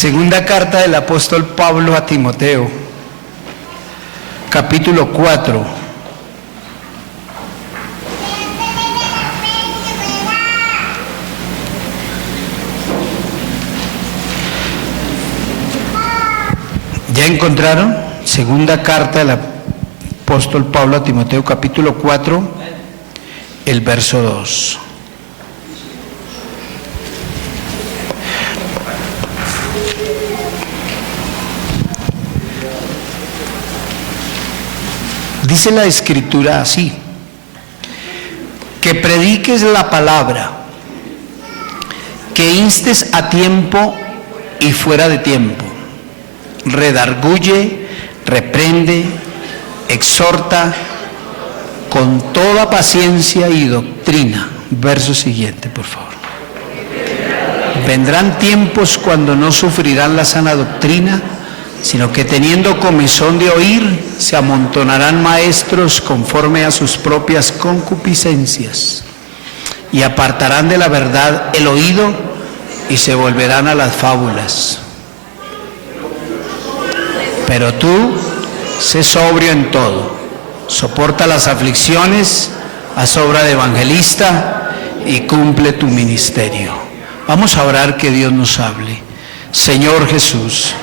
Segunda carta del apóstol Pablo a Timoteo, capítulo 4. ¿Ya encontraron? Segunda carta del apóstol Pablo a Timoteo, capítulo 4, el verso 2. Dice la Escritura así: que prediques la palabra, que instes a tiempo y fuera de tiempo, redarguye, reprende, exhorta con toda paciencia y doctrina. Verso siguiente, por favor. Vendrán tiempos cuando no sufrirán la sana doctrina, sino que teniendo comezón de oír, se amontonarán maestros conforme a sus propias concupiscencias, y apartarán de la verdad el oído y se volverán a las fábulas. Pero tú, sé sobrio en todo, soporta las aflicciones, haz obra de evangelista y cumple tu ministerio. Vamos a orar, que Dios nos hable. Señor Jesús,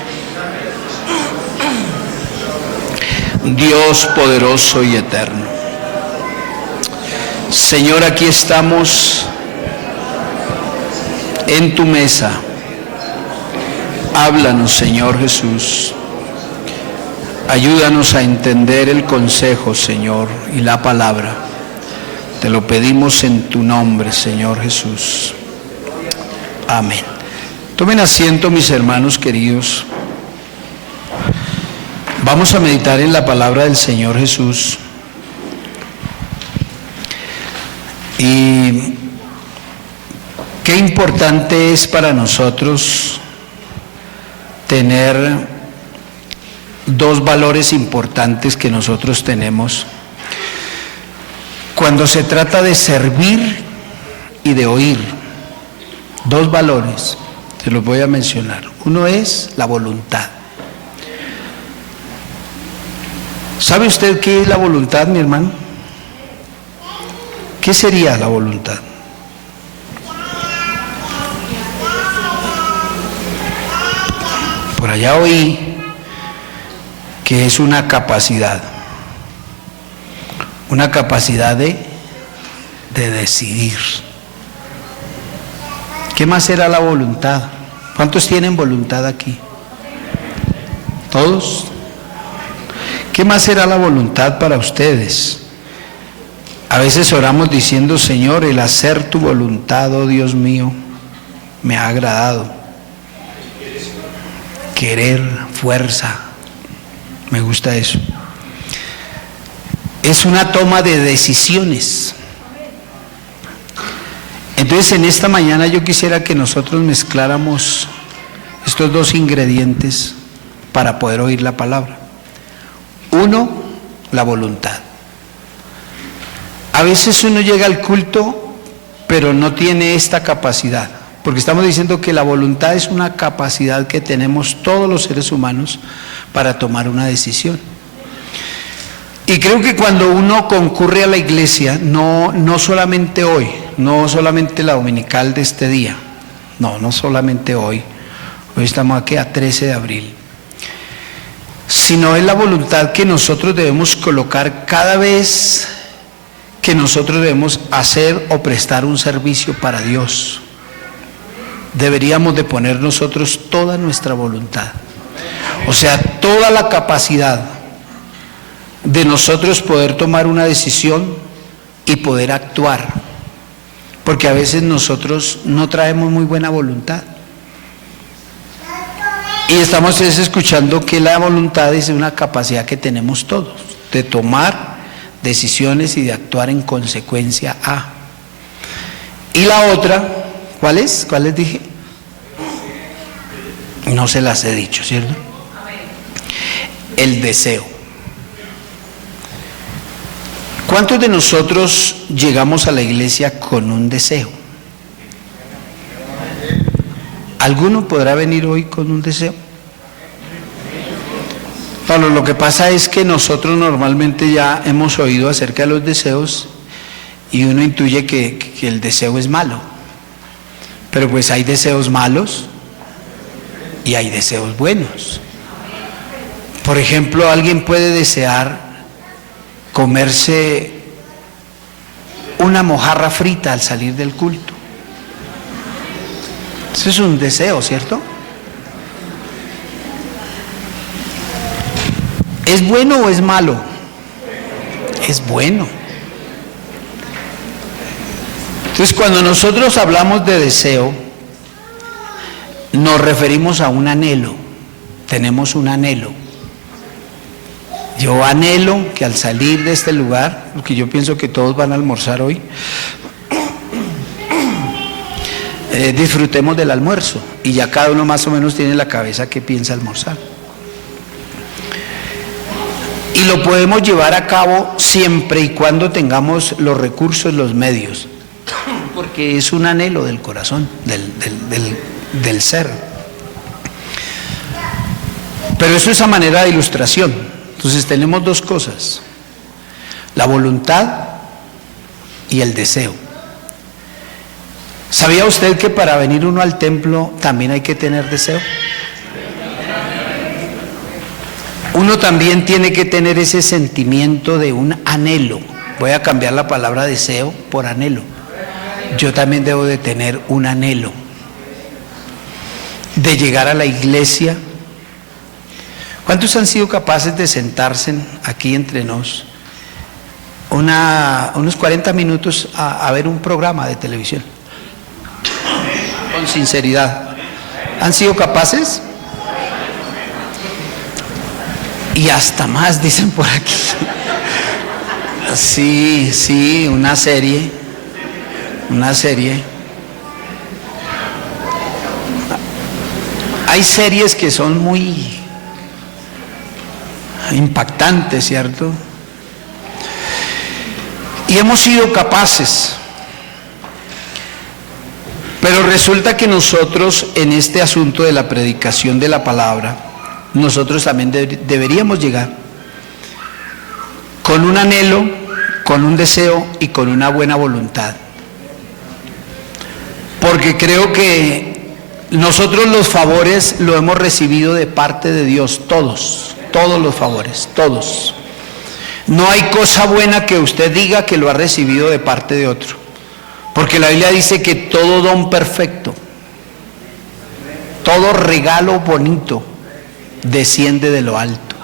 Dios poderoso y eterno, Señor, aquí estamos en tu mesa. Háblanos, Señor Jesús. Ayúdanos a entender el consejo, Señor, y la palabra. Te lo pedimos en tu nombre, Señor Jesús. Amén. Tomen asiento, mis hermanos queridos. Vamos a meditar en la palabra del Señor Jesús. Y qué importante es para nosotros tener dos valores importantes que nosotros tenemos cuando se trata de servir y de oír. Dos valores, se los voy a mencionar. Uno es la voluntad. ¿Sabe usted qué es la voluntad, mi hermano? ¿Qué sería la voluntad? Por allá oí que es una capacidad de decidir. ¿Qué más será la voluntad? ¿Cuántos tienen voluntad aquí? ¿Todos? ¿Qué más será la voluntad para ustedes? A veces oramos diciendo: Señor, el hacer tu voluntad, oh Dios mío, me ha agradado. Querer, fuerza, me gusta eso. Es una toma de decisiones. Entonces, en esta mañana yo quisiera que nosotros mezcláramos estos dos ingredientes para poder oír la palabra. Uno, la voluntad. A veces uno llega al culto, pero no tiene esta capacidad, porque estamos diciendo que la voluntad es una capacidad que tenemos todos los seres humanos para tomar una decisión. Y creo que cuando uno concurre a la iglesia, no solamente hoy, no solamente la dominical de este día, no solamente hoy estamos aquí a 13 de abril, sino es la voluntad que nosotros debemos colocar cada vez que nosotros debemos hacer o prestar un servicio para Dios. Deberíamos de poner nosotros toda nuestra voluntad, o sea, toda la capacidad de nosotros poder tomar una decisión y poder actuar, porque a veces nosotros no traemos muy buena voluntad. Y estamos escuchando que la voluntad es una capacidad que tenemos todos, de tomar decisiones y de actuar en consecuencia a. Y la otra, ¿cuál es? ¿Cuál les dije? No se las he dicho, ¿cierto? El deseo. ¿Cuántos de nosotros llegamos a la iglesia con un deseo? ¿Alguno podrá venir hoy con un deseo? Pablo, lo que pasa es que nosotros normalmente ya hemos oído acerca de los deseos y uno intuye que el deseo es malo. Pero pues hay deseos malos y hay deseos buenos. Por ejemplo, alguien puede desear comerse una mojarra frita al salir del culto. Eso es un deseo, ¿cierto? ¿Es bueno o es malo? Es bueno. Entonces, cuando nosotros hablamos de deseo, nos referimos a un anhelo. Tenemos un anhelo. Yo anhelo que al salir de este lugar, porque yo pienso que todos van a almorzar hoy, disfrutemos del almuerzo. Y ya cada uno más o menos tiene en la cabeza qué piensa almorzar. Y lo podemos llevar a cabo siempre y cuando tengamos los recursos, los medios, porque es un anhelo del corazón, del ser. Pero eso es a manera de ilustración. Entonces tenemos dos cosas: la voluntad y el deseo. ¿Sabía usted que para venir uno al templo también hay que tener deseo? Uno también tiene que tener ese sentimiento de un anhelo. Voy a cambiar la palabra deseo por anhelo. Yo también debo de tener un anhelo de llegar a la iglesia. ¿Cuántos han sido capaces de sentarse aquí entre nos unos 40 minutos a ver un programa de televisión? Con sinceridad. ¿Han sido capaces? Y hasta más, dicen por aquí. Sí, una serie. Hay series que son muy impactantes, ¿cierto? Y hemos sido capaces. Pero resulta que nosotros, en este asunto de la predicación de la palabra, nosotros también deberíamos llegar con un anhelo, con un deseo y con una buena voluntad. Porque creo que nosotros los favores lo hemos recibido de parte de Dios, todos los favores, todos. No hay cosa buena que usted diga que lo ha recibido de parte de otro. Porque la Biblia dice que todo don perfecto, todo regalo bonito, desciende de lo alto,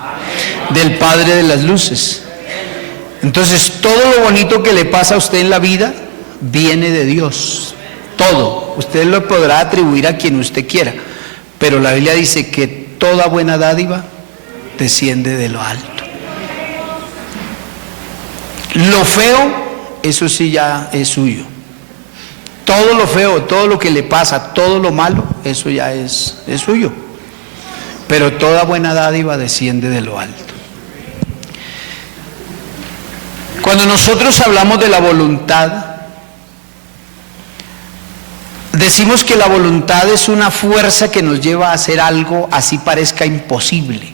del Padre de las luces. Entonces todo lo bonito que le pasa a usted en la vida viene de Dios, todo. Usted lo podrá atribuir a quien usted quiera, pero la Biblia dice que toda buena dádiva desciende de lo alto. Lo feo, eso sí ya es suyo. Todo lo feo, todo lo que le pasa, todo lo malo, eso ya es suyo. Pero toda buena dádiva desciende de lo alto. Cuando nosotros hablamos de la voluntad, decimos que la voluntad es una fuerza que nos lleva a hacer algo así parezca imposible.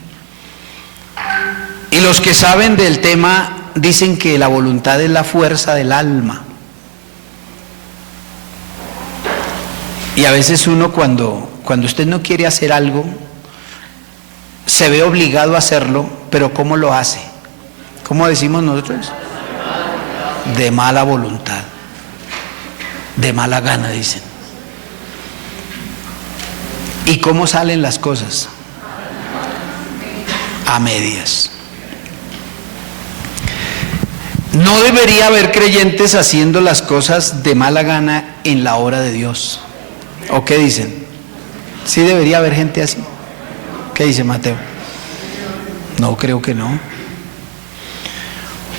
Y los que saben del tema dicen que la voluntad es la fuerza del alma. Y a veces uno cuando usted no quiere hacer algo, se ve obligado a hacerlo, pero ¿cómo lo hace? ¿Cómo decimos nosotros? De mala voluntad, de mala gana, dicen. ¿Y cómo salen las cosas? A medias. No debería haber creyentes haciendo las cosas de mala gana en la obra de Dios. ¿O qué dicen? ¿Sí debería haber gente así? ¿Qué dice Mateo? No, creo que no.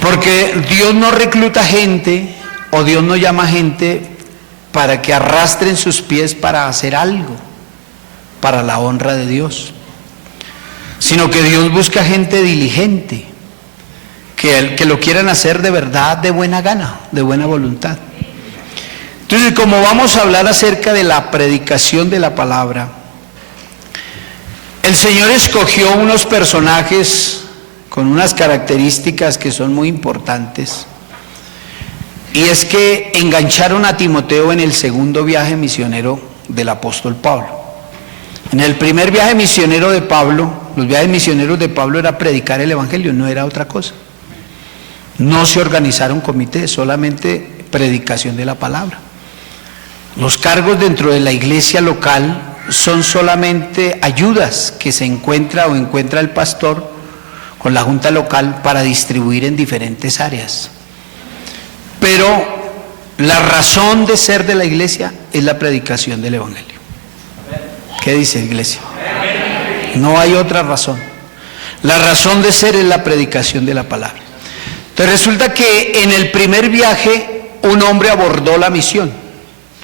Porque Dios no recluta gente o Dios no llama gente para que arrastren sus pies para hacer algo para la honra de Dios, sino que Dios busca gente diligente, que lo quieran hacer de verdad, de buena gana, de buena voluntad. Entonces, como vamos a hablar acerca de la predicación de la palabra, el Señor escogió unos personajes con unas características que son muy importantes, y es que engancharon a Timoteo en el segundo viaje misionero del apóstol Pablo. En el primer viaje misionero de Pablo, los viajes misioneros de Pablo era predicar el evangelio, no era otra cosa. No se organizaron comités, solamente predicación de la palabra. Los cargos dentro de la iglesia local son solamente ayudas que se encuentra o encuentra el pastor con la junta local para distribuir en diferentes áreas. Pero la razón de ser de la iglesia es la predicación del evangelio. ¿Qué dice, iglesia? No hay otra razón. La razón de ser es la predicación de la palabra. Entonces resulta que en el primer viaje un hombre abordó la misión,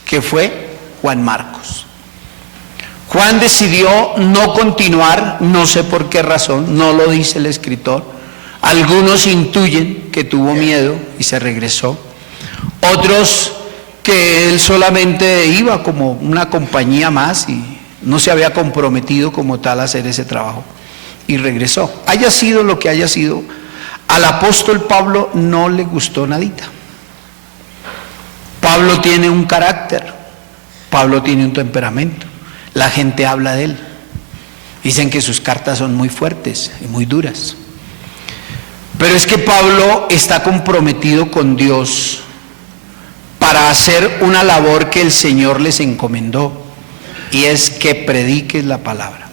que fue Juan Marcos. Juan decidió no continuar, no sé por qué razón, no lo dice el escritor. Algunos intuyen que tuvo miedo y se regresó. Otros que él solamente iba como una compañía más y no se había comprometido como tal a hacer ese trabajo y regresó. Haya sido lo que haya sido, al apóstol Pablo no le gustó nadita. Pablo tiene un carácter, Pablo tiene un temperamento, la gente habla de él, dicen que sus cartas son muy fuertes y muy duras, pero es que Pablo está comprometido con Dios para hacer una labor que el Señor les encomendó, y es que prediques la palabra.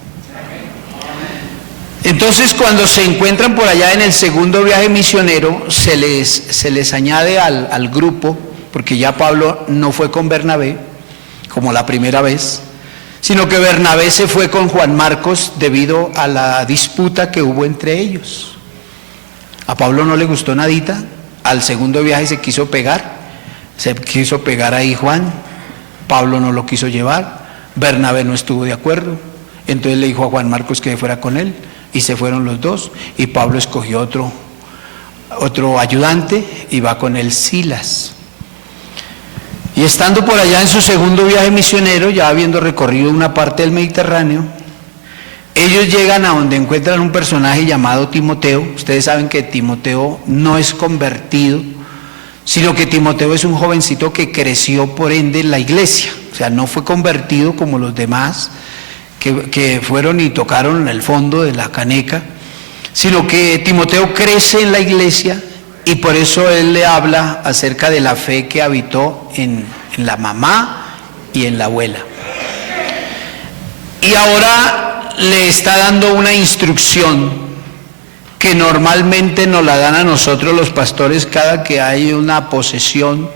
Entonces, cuando se encuentran por allá en el segundo viaje misionero, se les añade al grupo, porque ya Pablo no fue con Bernabé, como la primera vez, sino que Bernabé se fue con Juan Marcos debido a la disputa que hubo entre ellos. A Pablo no le gustó nadita, al segundo viaje se quiso pegar ahí Juan, Pablo no lo quiso llevar, Bernabé no estuvo de acuerdo, entonces le dijo a Juan Marcos que fuera con él, y se fueron los dos, y Pablo escogió otro ayudante, y va con él Silas. Y estando por allá en su segundo viaje misionero, ya habiendo recorrido una parte del Mediterráneo, ellos llegan a donde encuentran un personaje llamado Timoteo. Ustedes saben que Timoteo no es convertido, sino que Timoteo es un jovencito que creció por ende en la iglesia, o sea, no fue convertido como los demás que fueron y tocaron en el fondo de la caneca, sino que Timoteo crece en la iglesia, y por eso él le habla acerca de la fe que habitó en la mamá y en la abuela. Y ahora le está dando una instrucción que normalmente nos la dan a nosotros los pastores cada que hay una posesión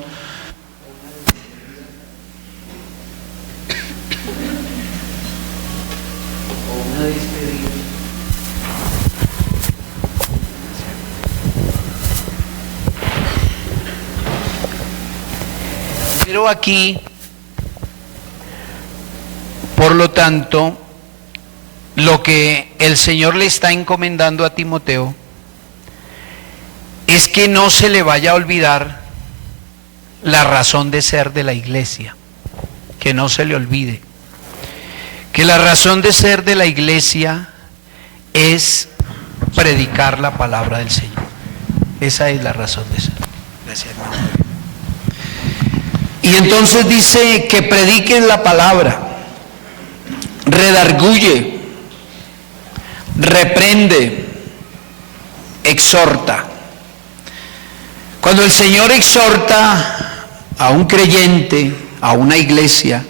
o una despedida. Pero aquí, por lo tanto, lo que el Señor le está encomendando a Timoteo es que no se le vaya a olvidar la razón de ser de la iglesia, que no se le olvide, que la razón de ser de la iglesia es predicar la palabra del Señor. Esa es la razón de ser. Gracias, hermano. Y entonces dice que prediquen la palabra, redarguye, reprende, exhorta. Cuando el Señor exhorta a un creyente, a una iglesia,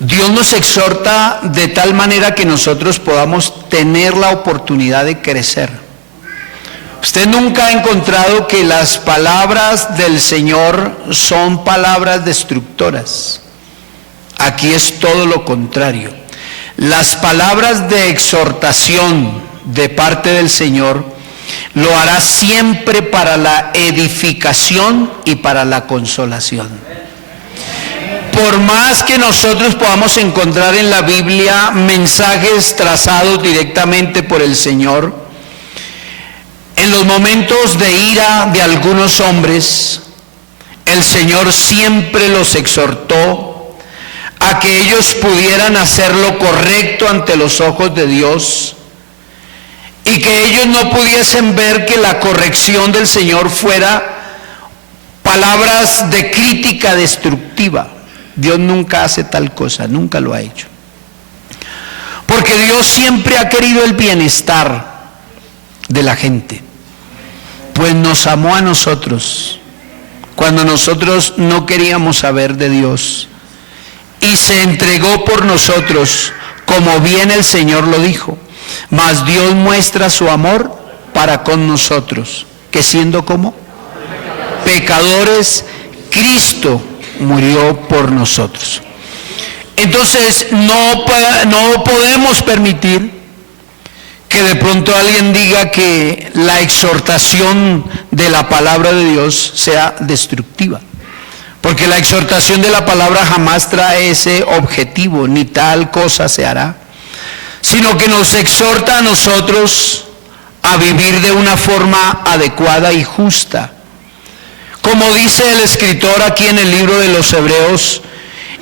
Dios nos exhorta de tal manera que nosotros podamos tener la oportunidad de crecer. Usted nunca ha encontrado que las palabras del Señor son palabras destructoras. Aquí es todo lo contrario. Las palabras de exhortación de parte del Señor lo hará siempre para la edificación y para la consolación. Por más que nosotros podamos encontrar en la Biblia mensajes trazados directamente por el Señor, en los momentos de ira de algunos hombres, el Señor siempre los exhortó a que ellos pudieran hacer lo correcto ante los ojos de Dios y que ellos no pudiesen ver que la corrección del Señor fuera palabras de crítica destructiva. Dios nunca hace tal cosa, nunca lo ha hecho. Porque Dios siempre ha querido el bienestar de la gente, pues nos amó a nosotros cuando nosotros no queríamos saber de Dios y se entregó por nosotros, como bien el Señor lo dijo. Mas Dios muestra su amor para con nosotros, que siendo como pecadores, Cristo murió por nosotros. Entonces no podemos permitir que de pronto alguien diga que la exhortación de la palabra de Dios sea destructiva, porque la exhortación de la palabra jamás trae ese objetivo, ni tal cosa se hará, sino que nos exhorta a nosotros a vivir de una forma adecuada y justa. Como dice el escritor aquí en el libro de los Hebreos,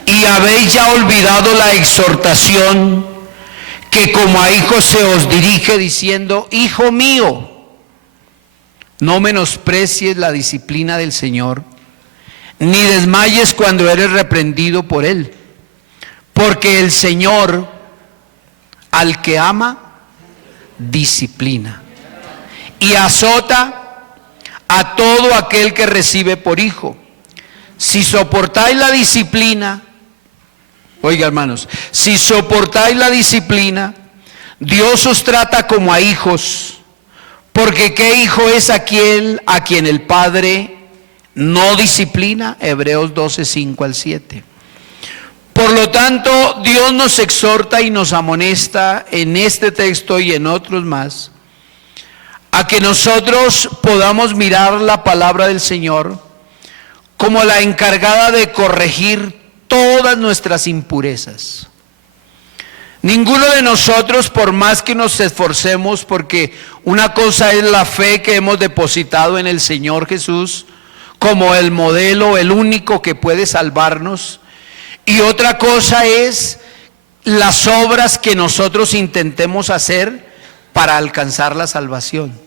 y habéis ya olvidado la exhortación que como a hijos se os dirige diciendo: hijo mío, no menosprecies la disciplina del Señor, ni desmayes cuando eres reprendido por Él, porque el Señor al que ama disciplina y azota a todo aquel que recibe por hijo. Si soportáis la disciplina, oiga hermanos, si soportáis la disciplina, Dios os trata como a hijos, porque ¿qué hijo es aquel a quien el Padre no disciplina? Hebreos 12, 5 al 7. Por lo tanto, Dios nos exhorta y nos amonesta en este texto y en otros más, a que nosotros podamos mirar la palabra del Señor como la encargada de corregir todas nuestras impurezas. Ninguno de nosotros, por más que nos esforcemos, porque una cosa es la fe que hemos depositado en el Señor Jesús como el modelo, el único que puede salvarnos, y otra cosa es las obras que nosotros intentemos hacer para alcanzar la salvación.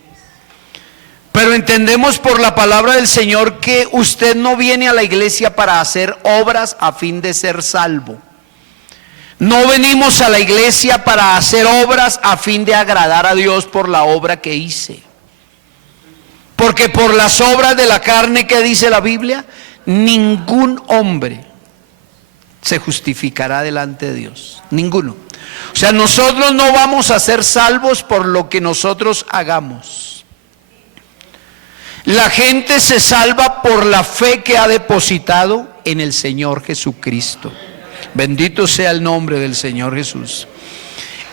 Pero entendemos por la palabra del Señor que usted no viene a la iglesia para hacer obras a fin de ser salvo. No venimos a la iglesia para hacer obras a fin de agradar a Dios por la obra que hice. Porque por las obras de la carne, que dice la Biblia, ningún hombre se justificará delante de Dios. Ninguno. O sea, nosotros no vamos a ser salvos por lo que nosotros hagamos. La gente se salva por la fe que ha depositado en el Señor Jesucristo. Bendito sea el nombre del Señor Jesús.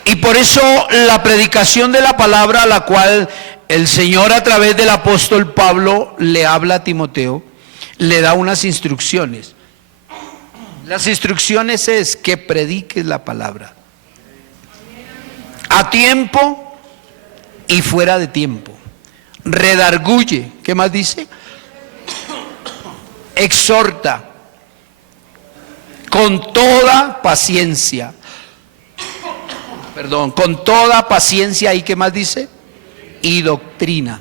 Y por eso la predicación de la palabra, a la cual el Señor a través del apóstol Pablo le habla a Timoteo, le da unas instrucciones. Las instrucciones es que prediques la palabra a tiempo y fuera de tiempo. Redarguye, ¿qué más dice? Exhorta con toda paciencia. Con toda paciencia, ¿y qué más dice? Y doctrina.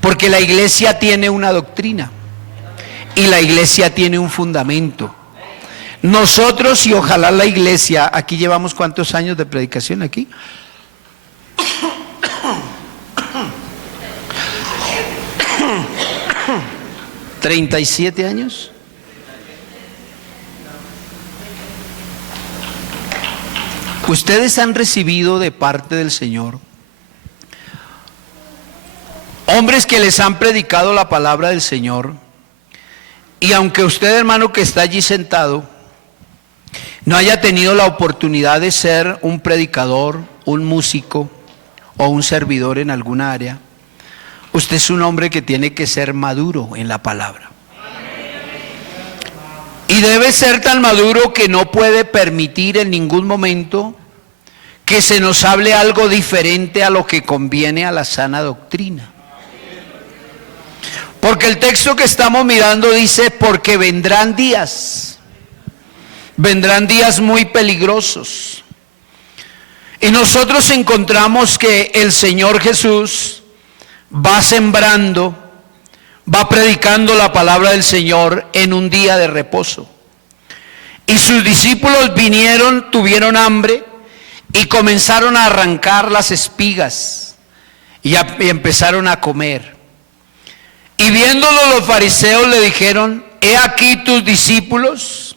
Porque la iglesia tiene una doctrina y la iglesia tiene un fundamento. Nosotros, y ojalá la iglesia, aquí llevamos ¿cuántos años de predicación aquí? 37 años. Ustedes han recibido de parte del Señor hombres que les han predicado la palabra del Señor, y aunque usted, hermano, que está allí sentado, no haya tenido la oportunidad de ser un predicador, un músico o un servidor en alguna área, usted es un hombre que tiene que ser maduro en la palabra. Y debe ser tan maduro que no puede permitir en ningún momento que se nos hable algo diferente a lo que conviene a la sana doctrina. Porque el texto que estamos mirando dice, porque vendrán días muy peligrosos. Y nosotros encontramos que el Señor Jesús va sembrando, va predicando la palabra del Señor en un día de reposo. Y sus discípulos vinieron, tuvieron hambre y comenzaron a arrancar las espigas y empezaron a comer. Y viéndolo los fariseos le dijeron, he aquí tus discípulos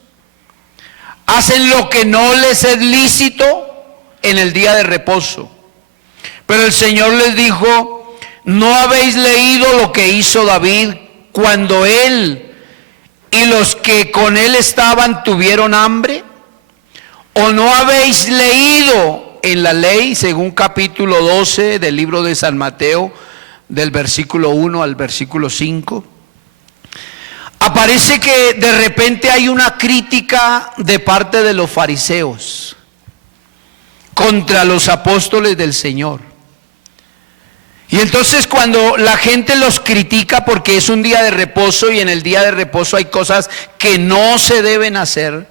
hacen lo que no les es lícito en el día de reposo. Pero el Señor les dijo, ¿no habéis leído lo que hizo David cuando él y los que con él estaban tuvieron hambre? ¿O no habéis leído en la ley, según capítulo 12 del libro de San Mateo, del versículo 1 al versículo 5? Aparece que de repente hay una crítica de parte de los fariseos contra los apóstoles del Señor. Y entonces cuando la gente los critica porque es un día de reposo y en el día de reposo hay cosas que no se deben hacer,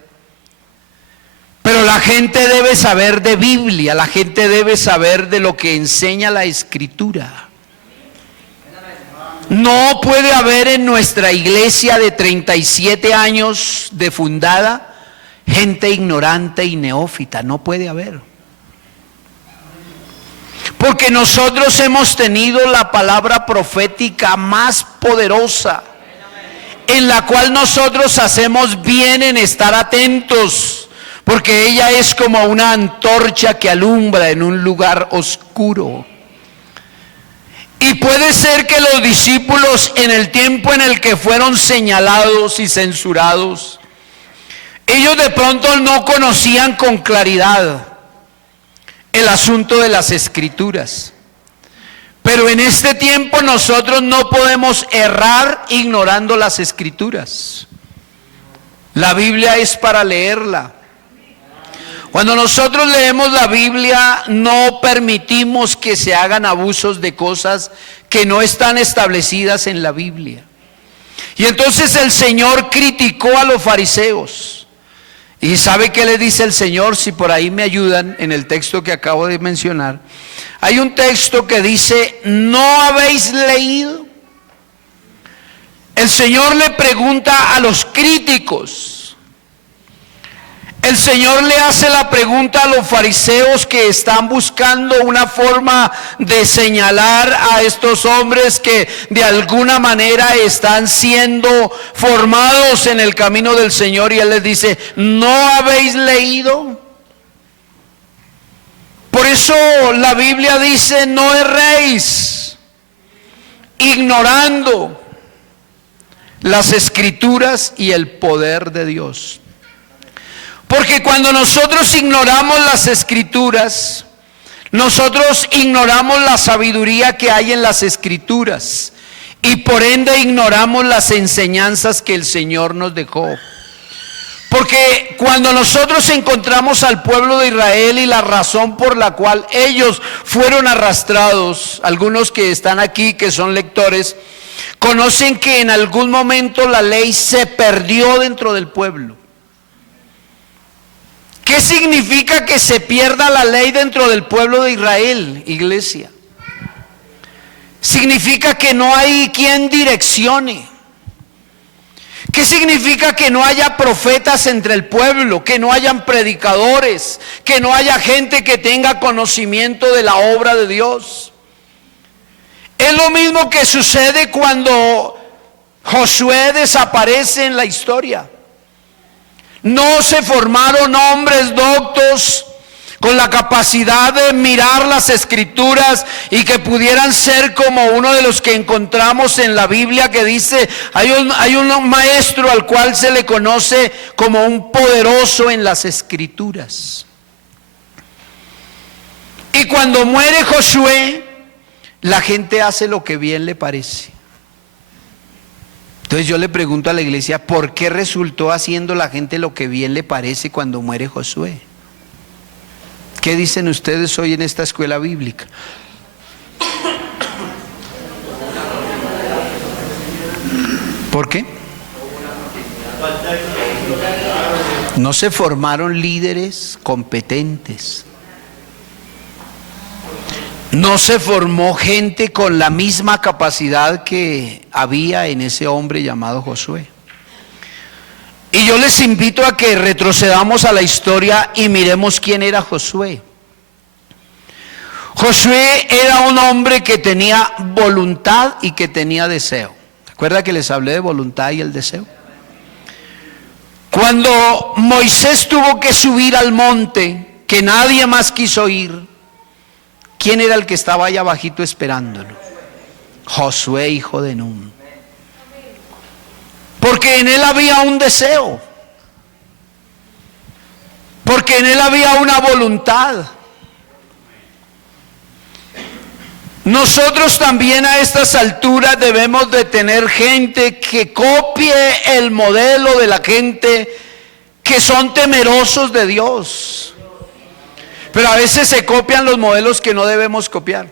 pero la gente debe saber de Biblia, la gente debe saber de lo que enseña la Escritura. No puede haber en nuestra iglesia de 37 años de fundada gente ignorante y neófita, no puede haber. Porque nosotros hemos tenido la palabra profética más poderosa, en la cual nosotros hacemos bien en estar atentos, porque ella es como una antorcha que alumbra en un lugar oscuro. Y puede ser que los discípulos en el tiempo en el que fueron señalados y censurados, ellos de pronto no conocían con claridad el asunto de las Escrituras. Pero en este tiempo nosotros no podemos errar ignorando las Escrituras. La Biblia es para leerla. Cuando nosotros leemos la Biblia, no permitimos que se hagan abusos de cosas que no están establecidas en la Biblia. Y entonces el Señor criticó a los fariseos. ¿Y sabe qué le dice el Señor? Si por ahí me ayudan en el texto que acabo de mencionar. Hay un texto que dice, ¿no habéis leído? El Señor le pregunta a los críticos. El Señor le hace la pregunta a los fariseos que están buscando una forma de señalar a estos hombres que de alguna manera están siendo formados en el camino del Señor, y Él les dice, ¿no habéis leído? Por eso la Biblia dice, no erréis, ignorando las Escrituras y el poder de Dios. Porque cuando nosotros ignoramos las Escrituras, nosotros ignoramos la sabiduría que hay en las Escrituras, y por ende ignoramos las enseñanzas que el Señor nos dejó. Porque cuando nosotros encontramos al pueblo de Israel y la razón por la cual ellos fueron arrastrados, algunos que están aquí que son lectores, conocen que en algún momento la ley se perdió dentro del pueblo. ¿Qué significa que se pierda la ley dentro del pueblo de Israel, iglesia? Significa que no hay quien direccione. ¿Qué significa que no haya profetas entre el pueblo? Que no hayan predicadores, que no haya gente que tenga conocimiento de la obra de Dios. Es lo mismo que sucede cuando Josué desaparece en la historia. No se formaron hombres doctos con la capacidad de mirar las Escrituras y que pudieran ser como uno de los que encontramos en la Biblia que dice, hay un maestro al cual se le conoce como un poderoso en las Escrituras. Y cuando muere Josué, la gente hace lo que bien le parece. Entonces yo le pregunto a la iglesia, ¿por qué resultó haciendo la gente lo que bien le parece cuando muere Josué? ¿Qué dicen ustedes hoy en esta escuela bíblica? ¿Por qué? No se formaron líderes competentes. No se formó gente con la misma capacidad que había en ese hombre llamado Josué. Y yo les invito a que retrocedamos a la historia y miremos quién era Josué. Josué era un hombre que tenía voluntad y que tenía deseo. ¿Recuerda que les hablé de voluntad y el deseo? Cuando Moisés tuvo que subir al monte, que nadie más quiso ir, ¿quién era el que estaba allá abajito esperándolo? Josué, hijo de Nun. Porque en él había un deseo. Porque en él había una voluntad. Nosotros también a estas alturas debemos de tener gente que copie el modelo de la gente que son temerosos de Dios. Pero a veces se copian los modelos que no debemos copiar.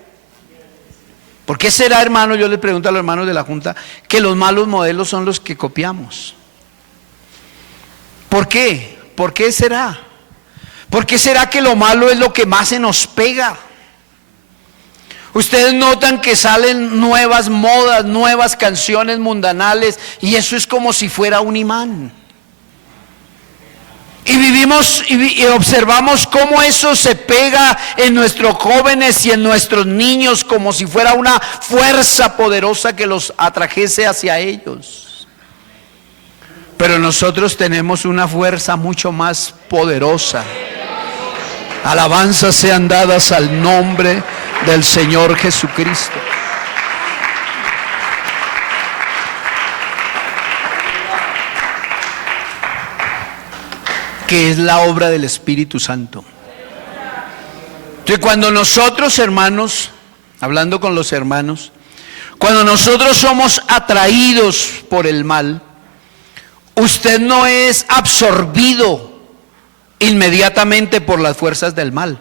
¿Por qué será, hermano? Yo les pregunto a los hermanos de la Junta, que los malos modelos son los que copiamos. ¿Por qué? ¿Por qué será? ¿Por qué será que lo malo es lo que más se nos pega? Ustedes notan que salen nuevas modas, nuevas canciones mundanales, y eso es como si fuera un imán. Y vivimos y observamos cómo eso se pega en nuestros jóvenes y en nuestros niños como si fuera una fuerza poderosa que los atrajese hacia ellos. Pero nosotros tenemos una fuerza mucho más poderosa. Alabanzas sean dadas al nombre del Señor Jesucristo. Que es la obra del Espíritu Santo. Entonces, cuando nosotros, hermanos, hablando con los hermanos, cuando nosotros somos atraídos por el mal, usted no es absorbido inmediatamente por las fuerzas del mal.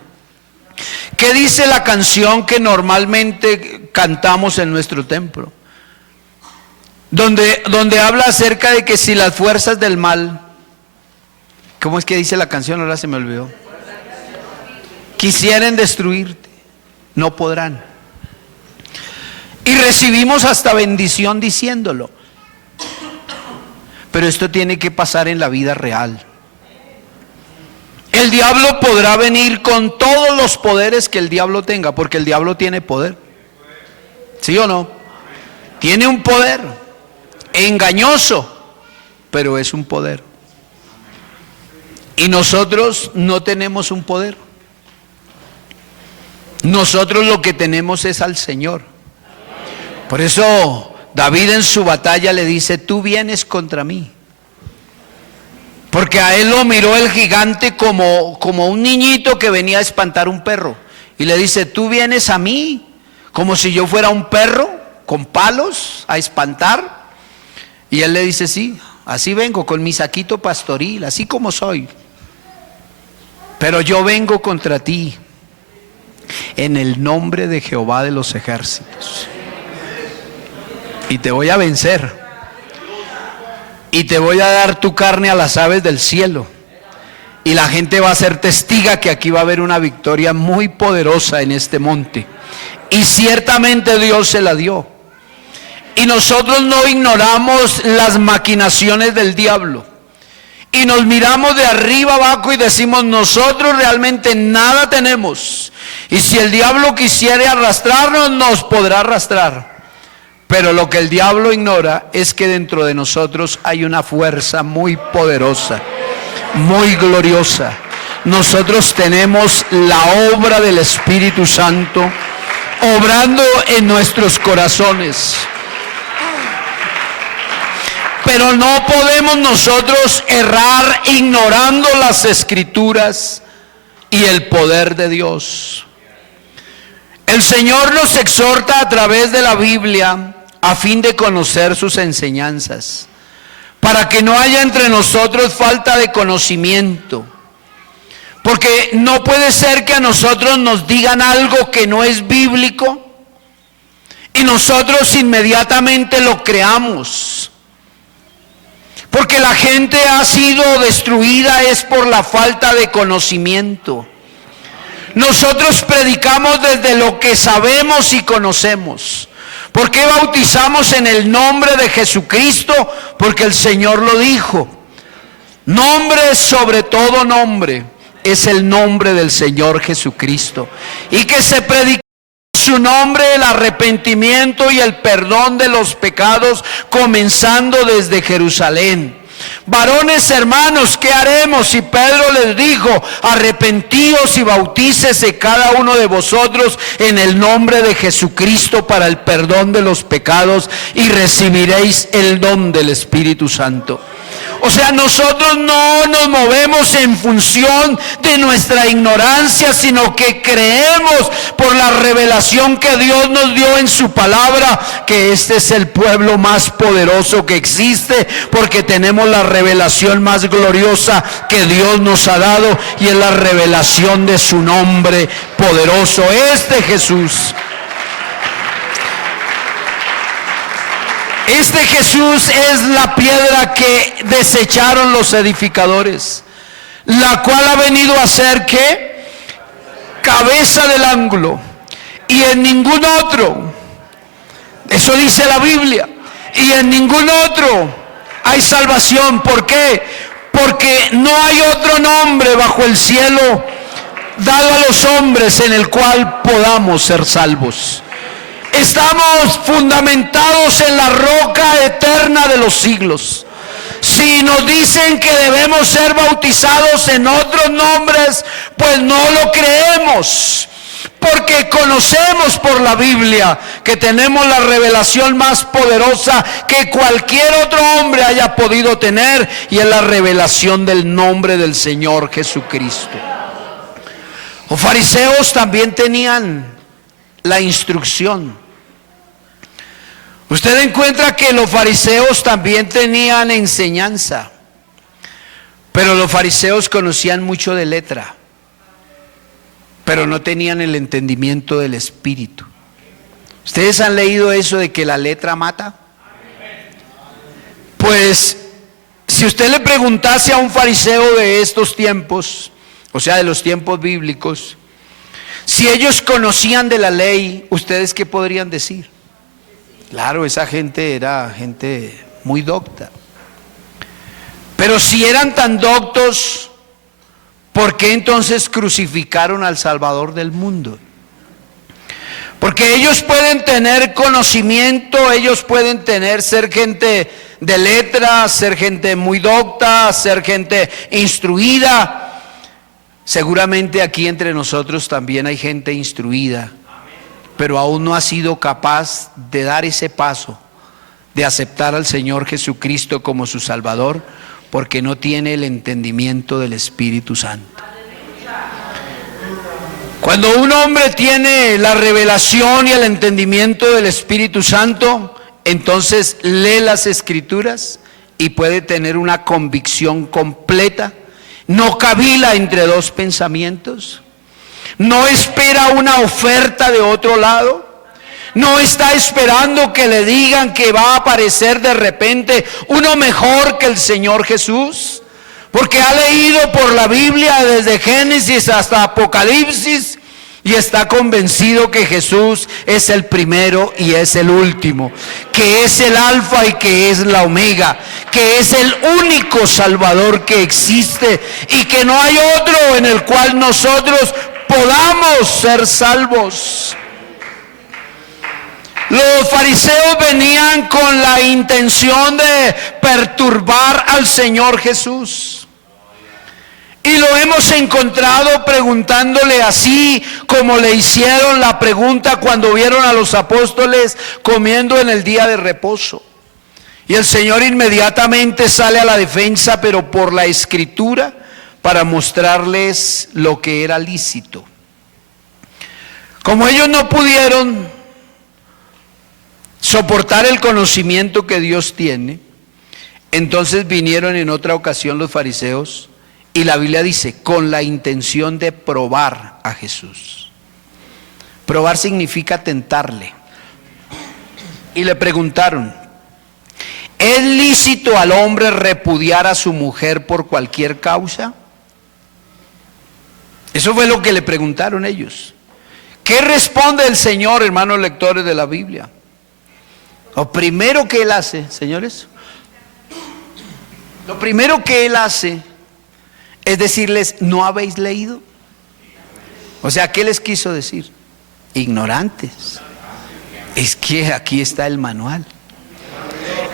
¿Qué dice la canción que normalmente cantamos en nuestro templo? Donde habla acerca de que si las fuerzas del mal, ¿cómo es que dice la canción? Ahora se me olvidó. Quisieren destruirte, no podrán. Y recibimos hasta bendición diciéndolo. Pero esto tiene que pasar en la vida real. El diablo podrá venir con todos los poderes que el diablo tenga, porque el diablo tiene poder. ¿Sí o no? Tiene un poder engañoso, pero es un poder. Y nosotros no tenemos un poder. Nosotros lo que tenemos es al Señor. Por eso David en su batalla le dice: tú vienes contra mí. Porque a él lo miró el gigante como un niñito que venía a espantar un perro. Y le dice: tú vienes a mí como si yo fuera un perro con palos a espantar. Y él le dice: sí, así vengo con mi saquito pastoril, así como soy. Pero yo vengo contra ti en el nombre de Jehová de los ejércitos. Y te voy a vencer. Y te voy a dar tu carne a las aves del cielo. Y la gente va a ser testiga que aquí va a haber una victoria muy poderosa en este monte. Y ciertamente Dios se la dio. Y nosotros no ignoramos las maquinaciones del diablo. Y nos miramos de arriba abajo y decimos: nosotros realmente nada tenemos. Y si el diablo quisiera arrastrarnos, nos podrá arrastrar. Pero lo que el diablo ignora es que dentro de nosotros hay una fuerza muy poderosa, muy gloriosa. Nosotros tenemos la obra del Espíritu Santo obrando en nuestros corazones. Pero no podemos nosotros errar ignorando las Escrituras y el poder de Dios. El Señor nos exhorta a través de la Biblia a fin de conocer sus enseñanzas, para que no haya entre nosotros falta de conocimiento. Porque no puede ser que a nosotros nos digan algo que no es bíblico y nosotros inmediatamente lo creamos. Porque la gente ha sido destruida es por la falta de conocimiento. Nosotros predicamos desde lo que sabemos y conocemos. ¿Por qué bautizamos en el nombre de Jesucristo? Porque el Señor lo dijo. Nombre sobre todo nombre es el nombre del Señor Jesucristo. Y que se predique su nombre, el arrepentimiento y el perdón de los pecados, comenzando desde Jerusalén. Varones hermanos, ¿qué haremos? Y Pedro les dijo: arrepentíos y bautícese cada uno de vosotros en el nombre de Jesucristo para el perdón de los pecados y recibiréis el don del Espíritu Santo. O sea, nosotros no nos movemos en función de nuestra ignorancia, sino que creemos por la revelación que Dios nos dio en su palabra, que este es el pueblo más poderoso que existe, porque tenemos la revelación más gloriosa que Dios nos ha dado, y es la revelación de su nombre poderoso, Jesús. Este Jesús es la piedra que desecharon los edificadores, la cual ha venido a ser ¿qué? Cabeza del ángulo, y en ningún otro, eso dice la Biblia, y en ningún otro hay salvación. ¿Por qué? Porque no hay otro nombre bajo el cielo dado a los hombres en el cual podamos ser salvos. Estamos fundamentados en la roca eterna de los siglos. Si nos dicen que debemos ser bautizados en otros nombres, pues no lo creemos, porque conocemos por la Biblia que tenemos la revelación más poderosa que cualquier otro hombre haya podido tener, y es la revelación del nombre del Señor Jesucristo. Los fariseos también tenían la instrucción. Usted encuentra que los fariseos también tenían enseñanza, pero los fariseos conocían mucho de letra, pero no tenían el entendimiento del Espíritu. ¿Ustedes han leído eso de que la letra mata? Pues si usted le preguntase a un fariseo de estos tiempos, o sea, de los tiempos bíblicos, si ellos conocían de la ley, ¿ustedes qué podrían decir? Claro, esa gente era gente muy docta. Pero si eran tan doctos, ¿por qué entonces crucificaron al Salvador del mundo? Porque ellos pueden tener conocimiento, ellos pueden ser gente de letras, ser gente muy docta, ser gente instruida. Seguramente aquí entre nosotros también hay gente instruida, pero aún no ha sido capaz de dar ese paso, de aceptar al Señor Jesucristo como su Salvador, porque no tiene el entendimiento del Espíritu Santo. Cuando un hombre tiene la revelación y el entendimiento del Espíritu Santo, entonces lee las Escrituras y puede tener una convicción completa. No cavila entre dos pensamientos, no espera una oferta de otro lado, no está esperando que le digan que va a aparecer de repente uno mejor que el Señor Jesús, porque ha leído por la Biblia desde Génesis hasta Apocalipsis y está convencido que Jesús es el primero y es el último, que es el alfa y que es la omega, que es el único Salvador que existe y que no hay otro en el cual nosotros podamos ser salvos. Los fariseos venían con la intención de perturbar al Señor Jesús. Y lo hemos encontrado preguntándole así como le hicieron la pregunta cuando vieron a los apóstoles comiendo en el día de reposo. Y el Señor inmediatamente sale a la defensa, pero por la Escritura, para mostrarles lo que era lícito. Como ellos no pudieron soportar el conocimiento que Dios tiene, entonces vinieron en otra ocasión los fariseos. Y la Biblia dice, con la intención de probar a Jesús. Probar significa tentarle. Y le preguntaron, ¿Es lícito al hombre repudiar a su mujer por cualquier causa? Eso fue lo que le preguntaron ellos. ¿Qué responde el Señor, hermanos lectores de la Biblia? Lo primero que Él hace, señores, lo primero que Él hace es decirles, ¿no habéis leído? O sea, ¿qué les quiso decir? Ignorantes. Es que aquí está el manual.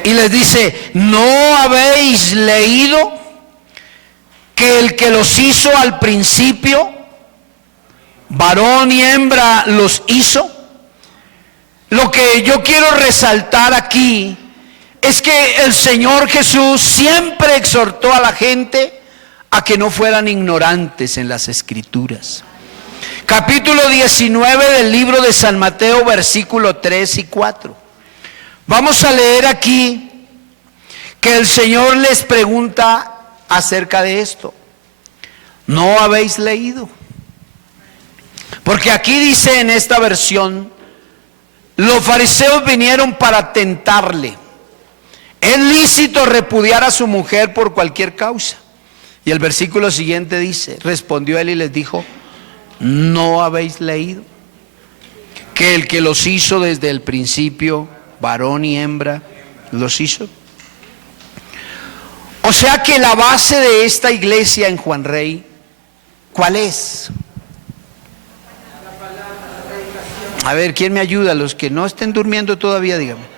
Y les dice, ¿no habéis leído que el que los hizo al principio, varón y hembra los hizo? Lo que yo quiero resaltar aquí es que el Señor Jesús siempre exhortó a la gente a que no fueran ignorantes en las Escrituras. Capítulo 19 del libro de San Mateo, versículo 3 y 4. Vamos a leer aquí que el Señor les pregunta acerca de esto. ¿No habéis leído? Porque aquí dice en esta versión, los fariseos vinieron para tentarle. ¿Es lícito repudiar a su mujer por cualquier causa? Y el versículo siguiente dice, respondió él y les dijo, ¿no habéis leído que el que los hizo desde el principio, varón y hembra, los hizo? O sea que la base de esta iglesia en Juan Rey, ¿cuál es? A ver, ¿quién me ayuda? Los que no estén durmiendo todavía, dígame.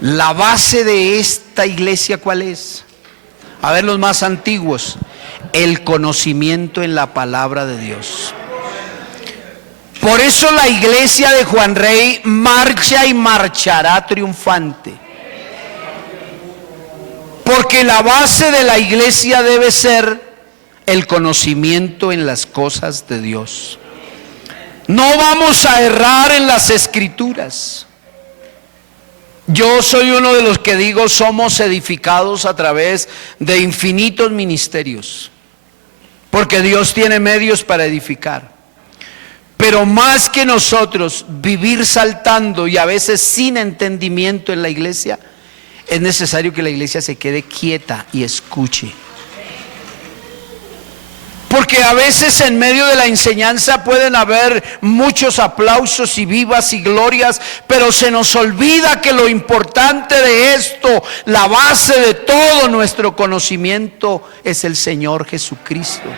La base de esta iglesia, ¿cuál es? A ver, los más antiguos. El conocimiento en la palabra de Dios. Por eso la iglesia de Juan Rey marcha y marchará triunfante. Porque la base de la iglesia debe ser el conocimiento en las cosas de Dios. No vamos a errar en las Escrituras. Yo soy uno de los que digo, somos edificados a través de infinitos ministerios, porque Dios tiene medios para edificar. Pero más que nosotros vivir saltando y a veces sin entendimiento en la iglesia, es necesario que la iglesia se quede quieta y escuche. Porque a veces en medio de la enseñanza pueden haber muchos aplausos y vivas y glorias, pero se nos olvida que lo importante de esto, la base de todo nuestro conocimiento, es el Señor Jesucristo.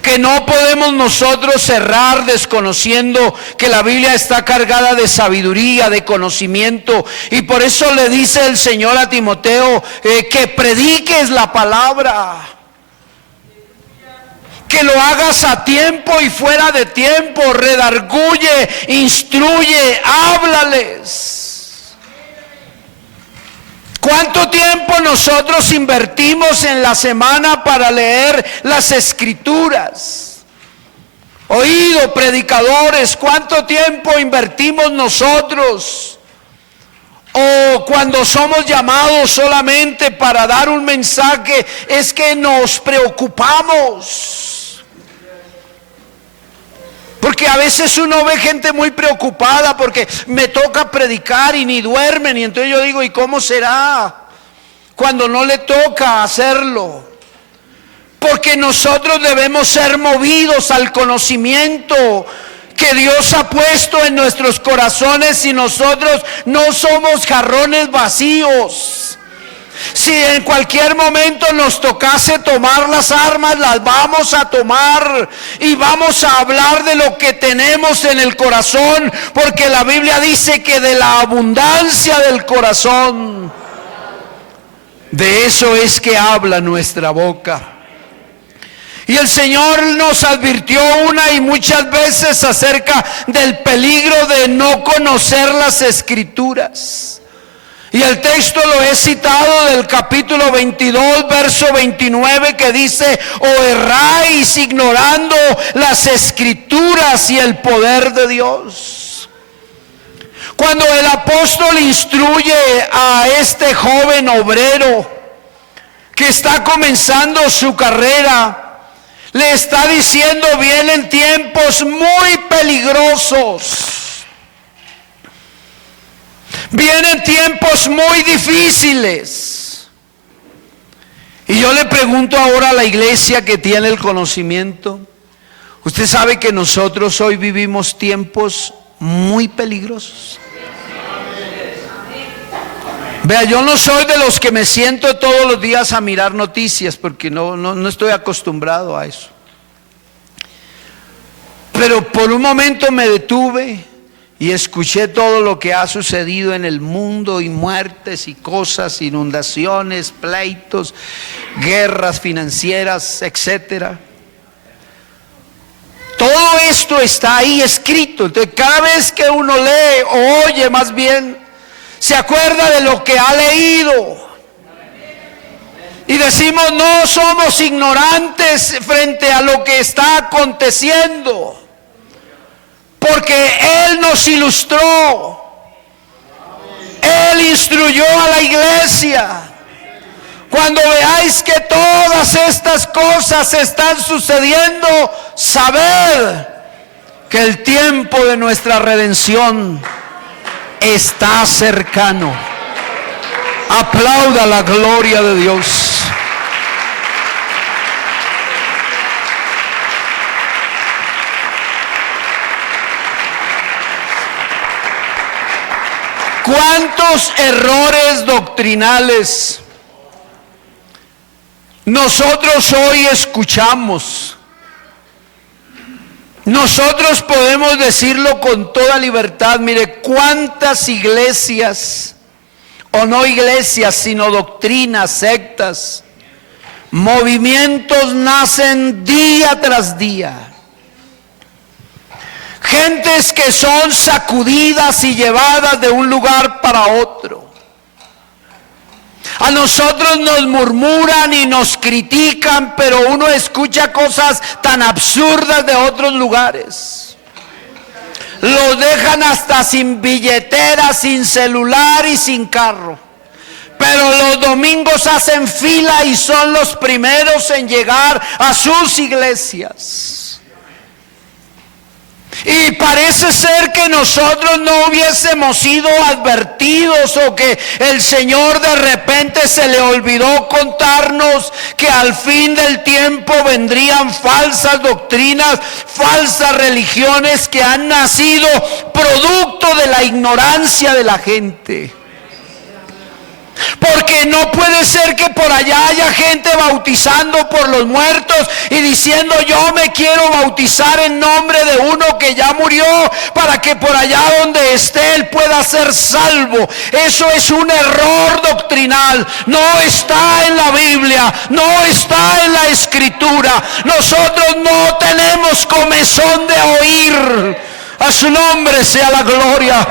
Que no podemos nosotros errar desconociendo que la Biblia está cargada de sabiduría, de conocimiento, y por eso le dice el Señor a Timoteo que prediques la palabra. Que lo hagas a tiempo y fuera de tiempo, redarguye, instruye, háblales. ¿Cuánto tiempo nosotros invertimos en la semana para leer las Escrituras? Oído, predicadores, ¿cuánto tiempo invertimos nosotros? O cuando somos llamados solamente para dar un mensaje, es que nos preocupamos. Porque a veces uno ve gente muy preocupada porque me toca predicar y ni duermen. Y entonces yo digo, ¿y cómo será cuando no le toca hacerlo? Porque nosotros debemos ser movidos al conocimiento que Dios ha puesto en nuestros corazones, y nosotros no somos jarrones vacíos. Si en cualquier momento nos tocase tomar las armas, las vamos a tomar y vamos a hablar de lo que tenemos en el corazón, porque la Biblia dice que de la abundancia del corazón, de eso es que habla nuestra boca. Y el Señor nos advirtió una y muchas veces acerca del peligro de no conocer las Escrituras. Y el texto lo he citado del capítulo 22, verso 29, que dice: o erráis ignorando las Escrituras y el poder de Dios. Cuando el apóstol instruye a este joven obrero que está comenzando su carrera, le está diciendo: vienen tiempos muy peligrosos. Vienen tiempos muy difíciles. Y yo le pregunto ahora a la iglesia que tiene el conocimiento, usted sabe que nosotros hoy vivimos tiempos muy peligrosos. Vea, yo no soy de los que me siento todos los días a mirar noticias, porque no estoy acostumbrado a eso. Pero por un momento me detuve y escuché todo lo que ha sucedido en el mundo, y muertes y cosas, inundaciones, pleitos, guerras financieras, etcétera. Todo esto está ahí escrito. Entonces, cada vez que uno lee o oye, más bien, se acuerda de lo que ha leído. Y decimos, no somos ignorantes frente a lo que está aconteciendo, porque Él nos ilustró, Él instruyó a la iglesia. Cuando veáis que todas estas cosas están sucediendo, sabed que el tiempo de nuestra redención está cercano. Aplauda la gloria de Dios. ¿Cuántos errores doctrinales nosotros hoy escuchamos? Nosotros podemos decirlo con toda libertad. Mire, cuántas iglesias, o no iglesias, sino doctrinas, sectas, movimientos nacen día tras día. Gentes que son sacudidas y llevadas de un lugar para otro. A nosotros nos murmuran y nos critican, pero uno escucha cosas tan absurdas de otros lugares. Los dejan hasta sin billetera, sin celular y sin carro. Pero los domingos hacen fila y son los primeros en llegar a sus iglesias. Y parece ser que nosotros no hubiésemos sido advertidos, o que el Señor de repente se le olvidó contarnos que al fin del tiempo vendrían falsas doctrinas, falsas religiones que han nacido producto de la ignorancia de la gente. Porque no puede ser que por allá haya gente bautizando por los muertos y diciendo, yo me quiero bautizar en nombre de uno que ya murió, para que por allá donde esté él pueda ser salvo. Eso es un error doctrinal. No está en la Biblia, no está en la Escritura. Nosotros no tenemos comezón de oír. A su nombre sea la gloria.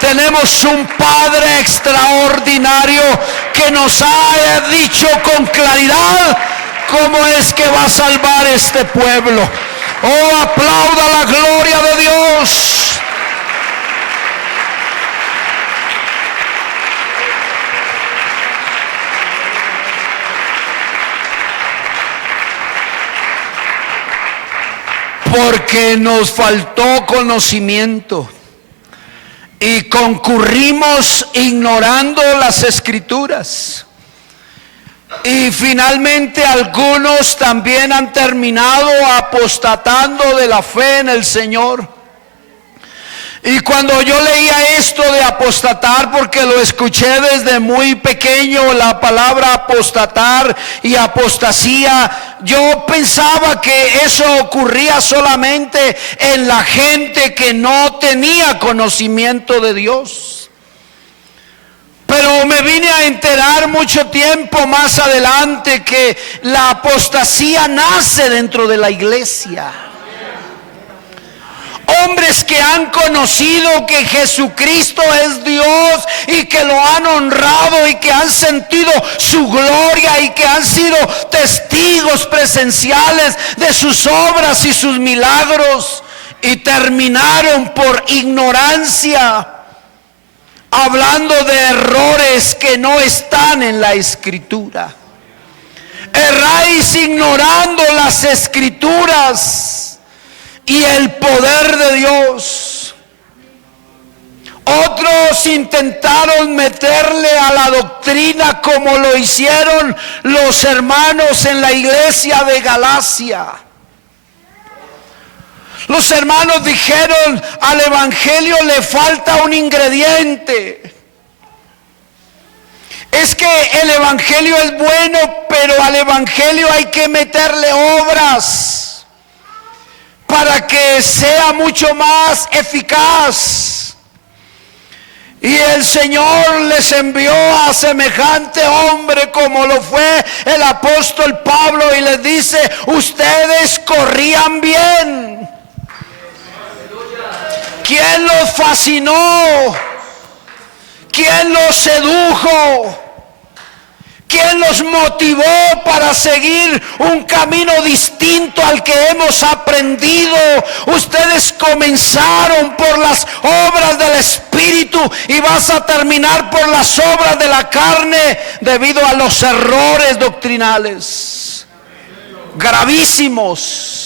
Tenemos un Padre extraordinario que nos ha dicho con claridad cómo es que va a salvar este pueblo. Oh, aplauda la gloria de Dios. Porque nos faltó conocimiento y concurrimos ignorando las Escrituras. Y finalmente algunos también han terminado apostatando de la fe en el Señor. Y cuando yo leía esto de apostatar, porque lo escuché desde muy pequeño, la palabra apostatar y apostasía, yo pensaba que eso ocurría solamente en la gente que no tenía conocimiento de Dios. Pero me vine a enterar mucho tiempo más adelante que la apostasía nace dentro de la iglesia. Hombres que han conocido que Jesucristo es Dios y que lo han honrado y que han sentido su gloria y que han sido testigos presenciales de sus obras y sus milagros, y terminaron por ignorancia hablando de errores que no están en la Escritura. Erráis ignorando las Escrituras y el poder de Dios. Otros Ellos intentaron meterle a la doctrina como lo hicieron los hermanos en la iglesia de Galacia. Los hermanos dijeron: al evangelio le falta un ingrediente. Es que el evangelio es bueno, pero al evangelio hay que meterle obras para que sea mucho más eficaz. Y el Señor les envió a semejante hombre como lo fue el apóstol Pablo, y les dice: ustedes corrían bien. ¿Quién los fascinó? ¿Quién los sedujo? ¿Quién los motivó para seguir un camino distinto al que hemos aprendido? Ustedes comenzaron por las obras del Espíritu y vas a terminar por las obras de la carne debido a los errores doctrinales gravísimos.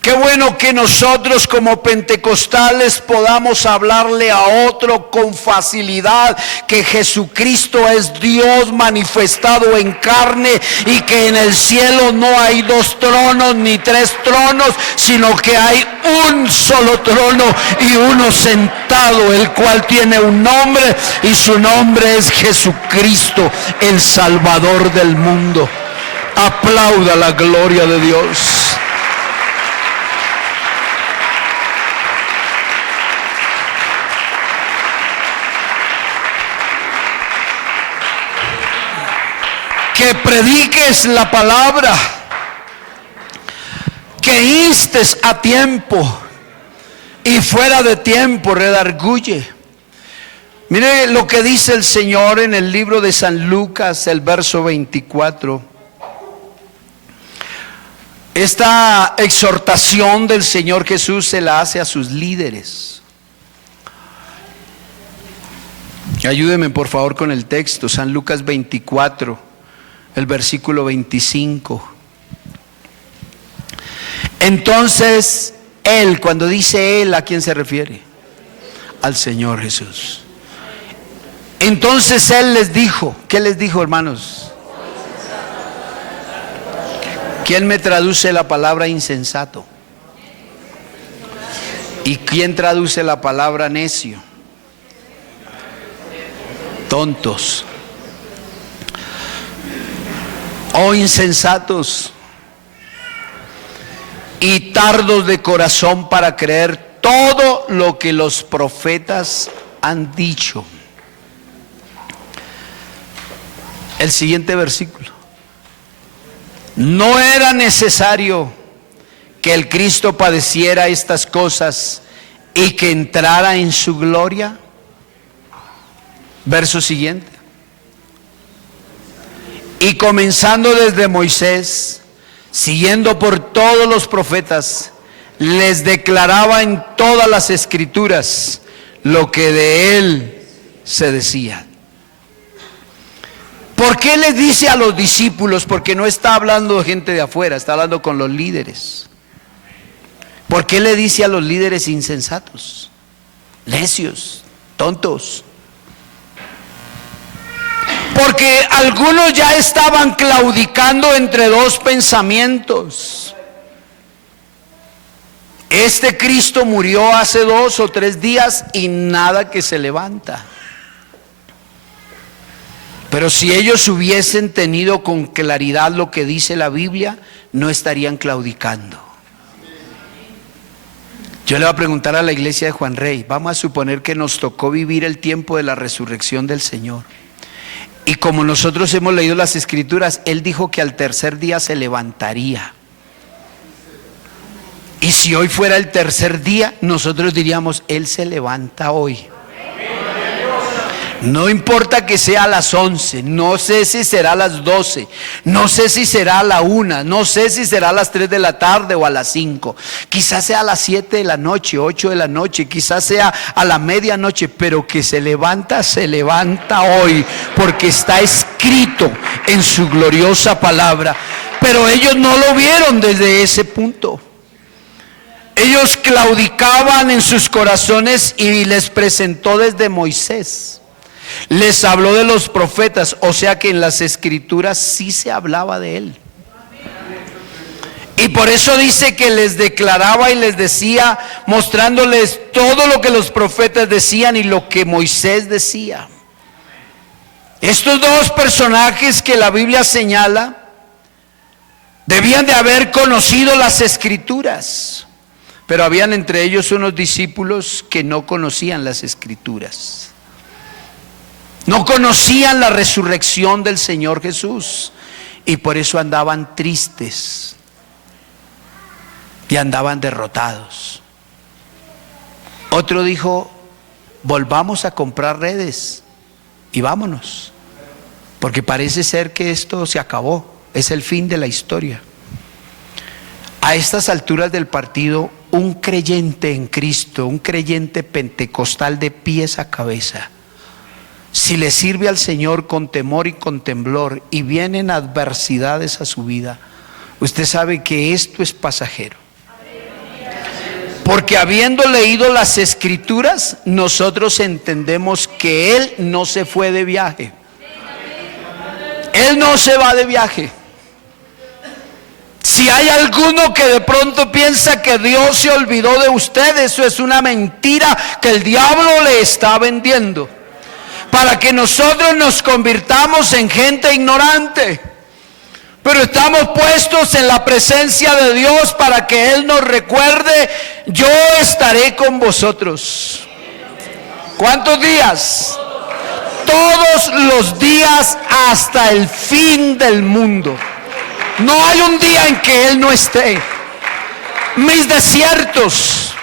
Qué bueno que nosotros como pentecostales podamos hablarle a otro con facilidad que Jesucristo es Dios manifestado en carne, y que en el cielo no hay 2 tronos ni 3 tronos, sino que hay un solo trono y uno sentado, el cual tiene un nombre, y su nombre es Jesucristo, el Salvador del mundo. Aplauda la gloria de Dios. Que prediques la palabra, que instes a tiempo y fuera de tiempo redarguye. Mire lo que dice el Señor en el libro de San Lucas, el verso 24. Esta exhortación del Señor Jesús se la hace a sus líderes. Ayúdeme por favor con el texto, San Lucas 24. El versículo 25. Entonces Él, cuando dice Él, ¿a quién se refiere? Al Señor Jesús. Entonces Él les dijo, ¿qué les dijo, hermanos? ¿Quién me traduce la palabra insensato? ¿Y quién traduce la palabra necio? Tontos. Oh insensatos y tardos de corazón para creer todo lo que los profetas han dicho. El siguiente versículo. ¿No era necesario que el Cristo padeciera estas cosas y que entrara en su gloria? Verso siguiente. Y comenzando desde Moisés, siguiendo por todos los profetas, les declaraba en todas las escrituras lo que de él se decía. ¿Por qué les dice a los discípulos? Porque no está hablando de gente de afuera, está hablando con los líderes. ¿Por qué le dice a los líderes insensatos, necios, tontos? Porque algunos ya estaban claudicando entre 2 pensamientos. Este Cristo murió hace 2 o 3 días y nada que se levanta. Pero si ellos hubiesen tenido con claridad lo que dice la Biblia, no estarían claudicando. Yo le voy a preguntar a la iglesia de Juan Rey, vamos a suponer que nos tocó vivir el tiempo de la resurrección del Señor. Y como nosotros hemos leído las escrituras, Él dijo que al tercer día se levantaría. Y si hoy fuera el tercer día, nosotros diríamos, Él se levanta hoy. No importa que sea a las 11, no sé si será a las 12, no sé si será a la 1, no sé si será a las 3 de la tarde o a las 5. Quizás sea a las 7 de la noche, 8 de la noche, quizás sea a la medianoche, pero que se levanta hoy, porque está escrito en su gloriosa palabra. Pero ellos no lo vieron desde ese punto. Ellos claudicaban en sus corazones y les presentó desde Moisés. Les habló de los profetas, o sea que en las escrituras sí se hablaba de él. Y por eso dice que les declaraba y les decía, mostrándoles todo lo que los profetas decían y lo que Moisés decía. Estos dos personajes que la Biblia señala debían de haber conocido las escrituras, pero habían entre ellos unos discípulos que no conocían las escrituras. No conocían la resurrección del Señor Jesús y por eso andaban tristes y andaban derrotados. Otro dijo: volvamos a comprar redes y vámonos, porque parece ser que esto se acabó, es el fin de la historia. A estas alturas del partido, un creyente en Cristo, un creyente pentecostal de pies a cabeza, si le sirve al Señor con temor y con temblor y vienen adversidades a su vida, usted sabe que esto es pasajero. Porque habiendo leído las escrituras, nosotros entendemos que Él no se fue de viaje. Él no se va de viaje. Si hay alguno que de pronto piensa que Dios se olvidó de usted, eso es una mentira que el diablo le está vendiendo, para que nosotros nos convirtamos en gente ignorante. Pero estamos puestos en la presencia de Dios para que Él nos recuerde: yo estaré con vosotros. ¿Cuántos días? Todos los días hasta el fin del mundo. No hay un día en que Él no esté. Mis desiertos,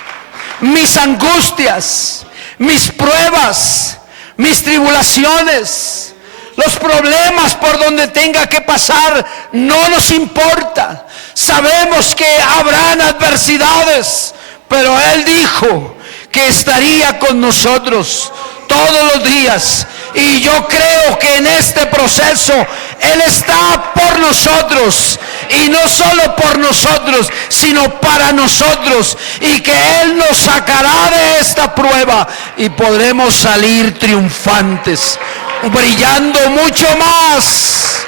mis angustias, mis pruebas, mis tribulaciones, los problemas por donde tenga que pasar, no nos importa. Sabemos que habrán adversidades, pero Él dijo que estaría con nosotros todos los días. Y yo creo que en este proceso Él está por nosotros, y no solo por nosotros, sino para nosotros, y que Él nos sacará de esta prueba y podremos salir triunfantes, brillando mucho más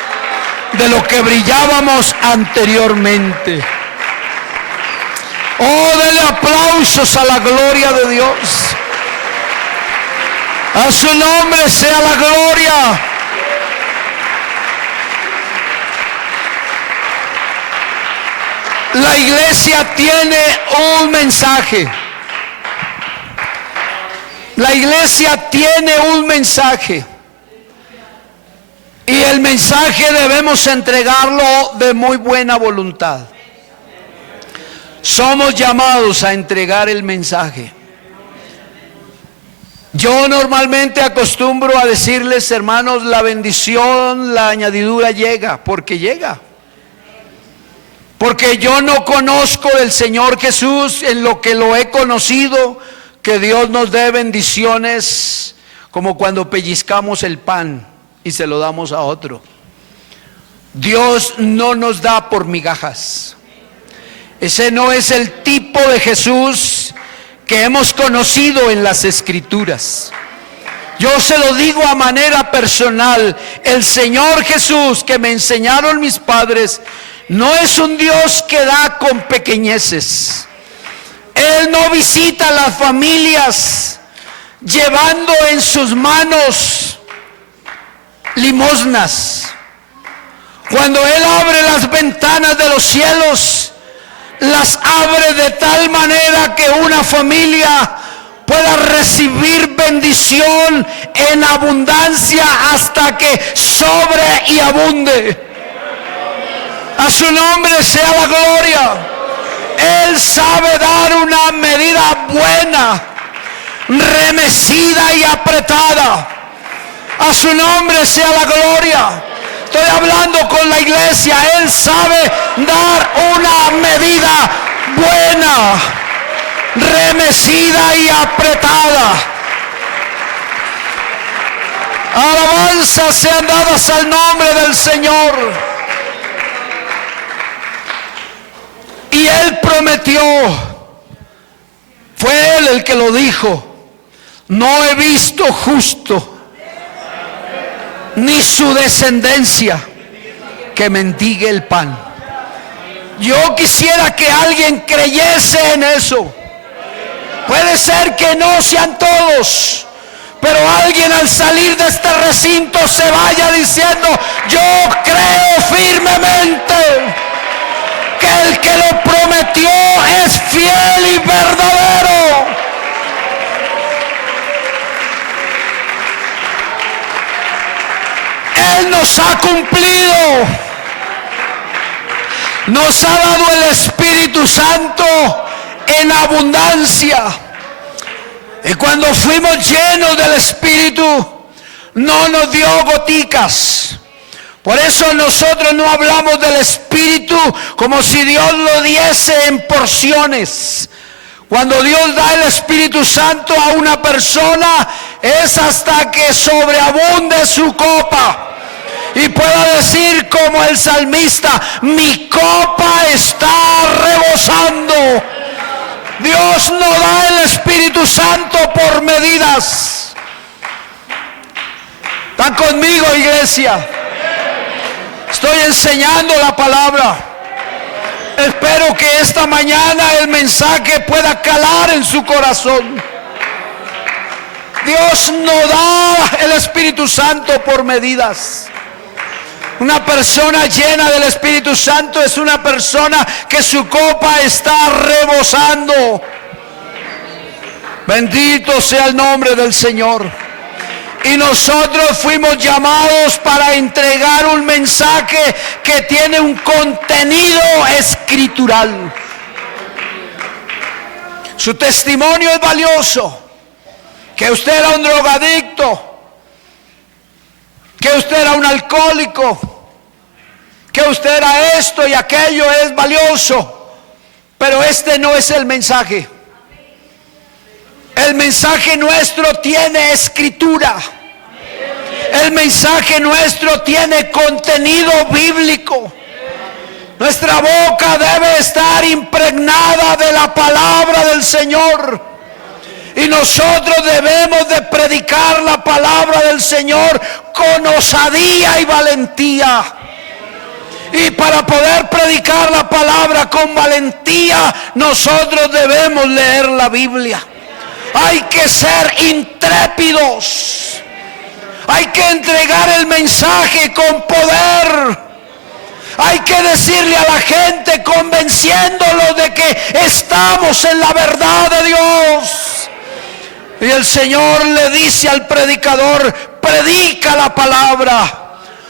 de lo que brillábamos anteriormente. Oh, denle aplausos a la gloria de Dios. A su nombre sea la gloria. La iglesia tiene un mensaje. La iglesia tiene un mensaje. Y el mensaje debemos entregarlo de muy buena voluntad. Somos llamados a entregar el mensaje. Yo normalmente acostumbro a decirles, hermanos, la bendición, la añadidura llega, porque llega. Porque yo no conozco del Señor Jesús en lo que lo he conocido, que Dios nos dé bendiciones como cuando pellizcamos el pan y se lo damos a otro. Dios no nos da por migajas. Ese no es el tipo de Jesús que hemos conocido en las escrituras. Yo se lo digo a manera personal: el Señor Jesús que me enseñaron mis padres no es un Dios que da con pequeñeces. Él no visita a las familias llevando en sus manos limosnas. Cuando Él abre las ventanas de los cielos, las abre de tal manera que una familia pueda recibir bendición en abundancia hasta que sobre y abunde. A su nombre sea la gloria. Él sabe dar una medida buena, remecida y apretada. A su nombre sea la gloria. Estoy hablando con la iglesia. Él sabe dar una medida buena, remecida y apretada. Alabanzas sean dadas al nombre del Señor. Y Él prometió el que lo dijo: no he visto justo, ni su descendencia que mendigue el pan. Yo quisiera que alguien creyese en eso. Puede ser que no sean todos, pero alguien al salir de este recinto se vaya diciendo: yo creo firmemente que el que lo prometió es fiel y verdadero. Él nos ha cumplido. Nos ha dado el Espíritu Santo en abundancia. Y cuando fuimos llenos del Espíritu, no nos dio goticas. Por eso nosotros no hablamos del Espíritu como si Dios lo diese en porciones. Cuando Dios da el Espíritu Santo a una persona, es hasta que sobreabunde su copa y pueda decir como el salmista: mi copa está rebosando. Dios no da el Espíritu Santo por medidas. ¿Están conmigo, iglesia? Estoy enseñando la palabra. Espero que esta mañana el mensaje pueda calar en su corazón. Dios no da el Espíritu Santo por medidas. Una persona llena del Espíritu Santo es una persona que su copa está rebosando. Bendito sea el nombre del Señor. Y nosotros fuimos llamados para entregar un mensaje que tiene un contenido escritural. Su testimonio es valioso. Que usted era un drogadicto, que usted era un alcohólico, que usted era esto y aquello, es valioso. Pero este no es el mensaje. El mensaje nuestro tiene escritura. El mensaje nuestro tiene contenido bíblico. Nuestra boca debe estar impregnada de la palabra del Señor. Y nosotros debemos de predicar la palabra del Señor con osadía y valentía. Y para poder predicar la palabra con valentía, nosotros debemos leer la Biblia. Hay que ser intrépidos. Hay que entregar el mensaje con poder. Hay que decirle a la gente, convenciéndolos de que estamos en la verdad de Dios. Y el Señor le dice al predicador: predica la palabra.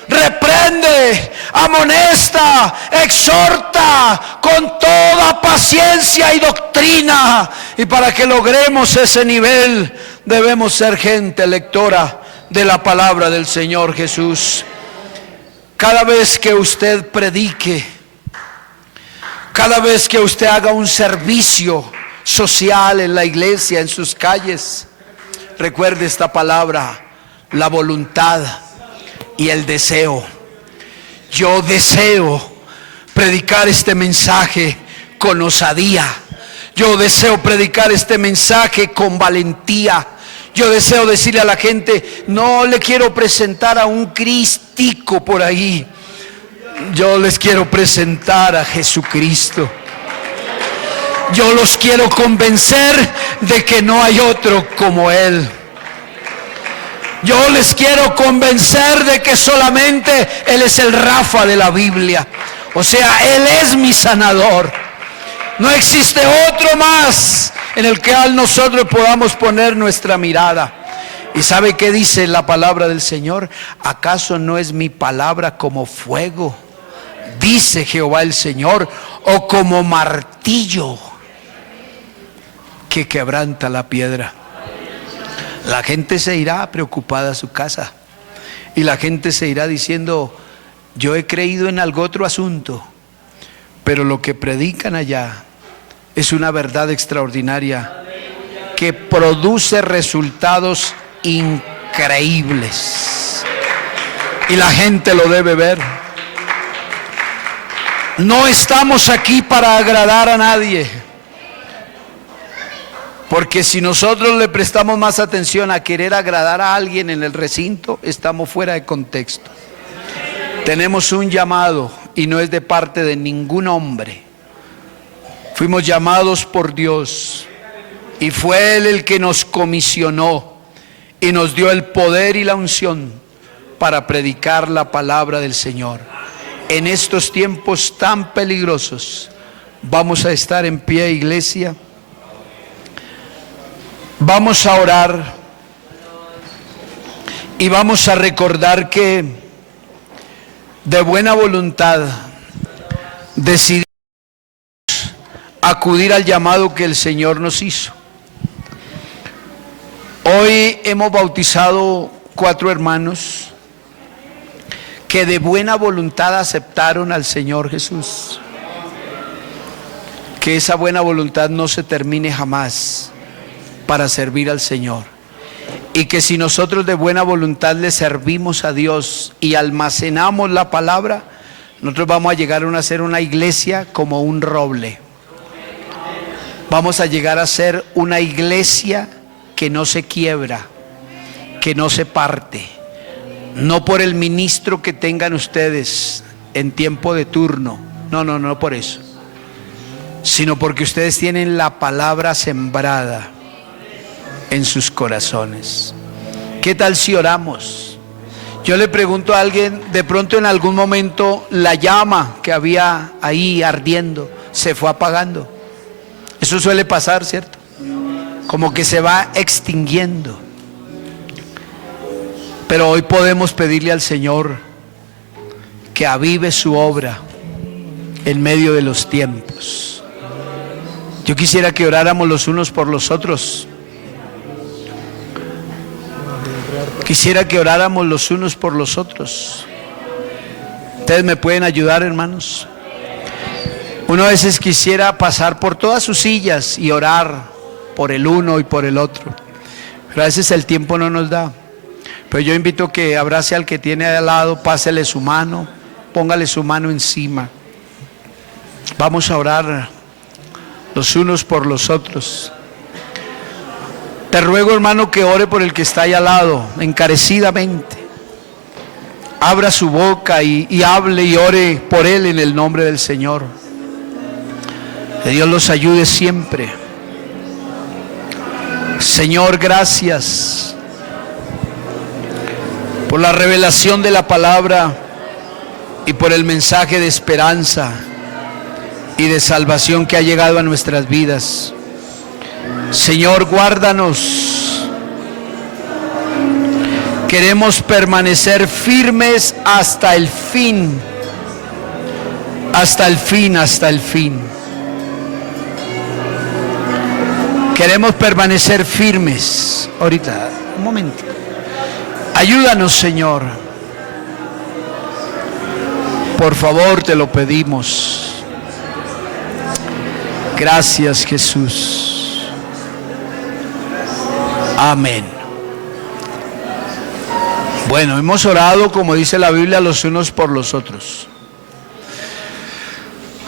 Reprende, amonesta, exhorta con toda paciencia y doctrina. Y para que logremos ese nivel, debemos ser gente lectora de la palabra del Señor Jesús. Cada vez que usted predique, cada vez que usted haga un servicio social en la iglesia, en sus calles, recuerde esta palabra: la voluntad y el deseo. Yo deseo predicar este mensaje con osadía. Yo deseo predicar este mensaje con valentía. Yo deseo decirle a la gente: no le quiero presentar a un cristico por ahí. Yo les quiero presentar a Jesucristo. Yo los quiero convencer de que no hay otro como Él. Yo les quiero convencer de que solamente Él es el Rafa de la Biblia. O sea, Él es mi sanador. No existe otro más en el que nosotros podamos poner nuestra mirada. ¿Y sabe qué dice la palabra del Señor? ¿Acaso no es mi palabra como fuego, dice Jehová el Señor, o como martillo que quebranta la piedra? La gente se irá preocupada a su casa y la gente se irá diciendo: yo he creído en algo otro asunto, pero lo que predican allá es una verdad extraordinaria que produce resultados increíbles y la gente lo debe ver. No estamos aquí para agradar a nadie. Porque si nosotros le prestamos más atención a querer agradar a alguien en el recinto, estamos fuera de contexto. Tenemos un llamado y no es de parte de ningún hombre. Fuimos llamados por Dios y fue Él el que nos comisionó y nos dio el poder y la unción para predicar la palabra del Señor. En estos tiempos tan peligrosos, vamos a estar en pie, iglesia. Vamos a orar y vamos a recordar que de buena voluntad decidimos acudir al llamado que el Señor nos hizo. Hoy hemos bautizado 4 hermanos que de buena voluntad aceptaron al Señor Jesús. Que esa buena voluntad no se termine jamás para servir al Señor. Y que si nosotros de buena voluntad le servimos a Dios y almacenamos la palabra, nosotros vamos a llegar a ser una iglesia como un roble. Vamos a llegar a ser una iglesia que no se quiebra, que no se parte. No por el ministro que tengan ustedes en tiempo de turno. No por eso. Sino porque ustedes tienen la palabra sembrada en sus corazones. ¿Qué tal si oramos? Yo le pregunto a alguien, de pronto en algún momento la llama que había ahí ardiendo se fue apagando. Eso suele pasar, ¿cierto? Como que se va extinguiendo. Pero hoy podemos pedirle al Señor que avive su obra en medio de los tiempos. Yo quisiera que oráramos los unos por los otros. Quisiera que oráramos los unos por los otros. ¿Ustedes me pueden ayudar, hermanos? Uno a veces quisiera pasar por todas sus sillas y orar por el uno y por el otro, pero a veces el tiempo no nos da. Pero yo invito que abrace al que tiene al lado, pásele su mano, póngale su mano encima. Vamos a orar los unos por los otros. Te ruego, hermano, que ore por el que está ahí al lado, encarecidamente. Abra su boca y hable y ore por él en el nombre del Señor. Que Dios los ayude siempre. Señor, gracias por la revelación de la palabra y por el mensaje de esperanza y de salvación que ha llegado a nuestras vidas. Señor, guárdanos. Queremos permanecer firmes hasta el fin. Hasta el fin, hasta el fin. Queremos permanecer firmes. Ahorita, un momento. Ayúdanos, Señor. Por favor, te lo pedimos. Gracias, Jesús. Amén. Bueno, hemos orado, como dice la Biblia, los unos por los otros.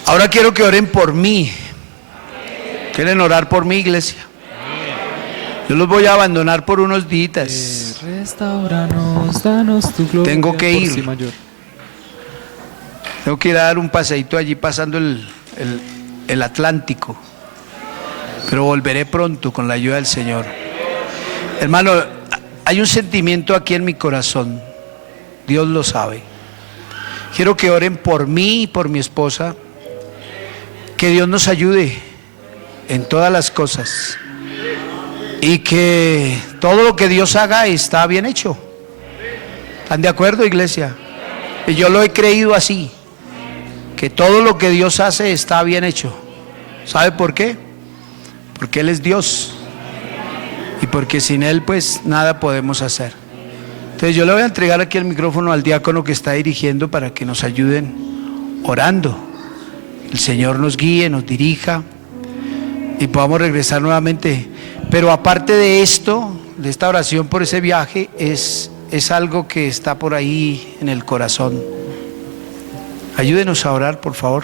Ahora quiero que oren por mí. ¿Quieren orar por mi iglesia? Yo los voy a abandonar por unos días. Restauranos, danos tu gloria. Tengo que ir. Sí, mayor. Tengo que ir a dar un paseíto allí pasando el Atlántico. Pero volveré pronto con la ayuda del Señor. Hermano, hay un sentimiento aquí en mi corazón. Dios lo sabe. Quiero que oren por mí y por mi esposa. Que Dios nos ayude en todas las cosas. Y que todo lo que Dios haga está bien hecho. ¿Están de acuerdo, iglesia? Y yo lo he creído así. Que todo lo que Dios hace está bien hecho. ¿Sabe por qué? Porque Él es Dios. Y porque sin Él pues nada podemos hacer. Entonces yo le voy a entregar aquí el micrófono al diácono que está dirigiendo para que nos ayuden orando. El Señor nos guíe, nos dirija y podamos regresar nuevamente. Pero aparte de esto, de esta oración por ese viaje, es algo que está por ahí en el corazón. Ayúdenos a orar, por favor.